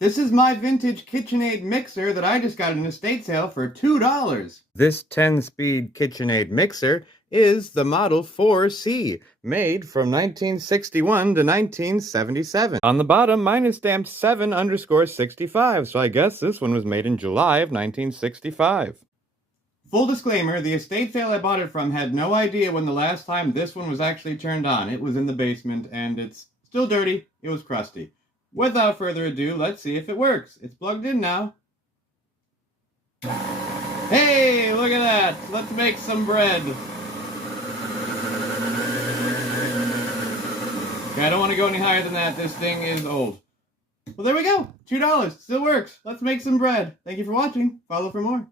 This is my vintage KitchenAid mixer that I just got in an estate sale for $2. This 10-speed KitchenAid mixer is the Model 4C, made from 1961 to 1977. On the bottom, mine is stamped 7_65, so I guess this one was made in July of 1965. Full disclaimer, the estate sale I bought it from had no idea when the last time this one was actually turned on. It was in the basement, and it's still dirty. It was crusty. Without further ado, let's see if it works. It's plugged in now. Hey, look at that. Let's make some bread. Okay, I don't want to go any higher than that. This thing is old. Well, there we go. $2. Still works. Let's make some bread. Thank you for watching. Follow for more.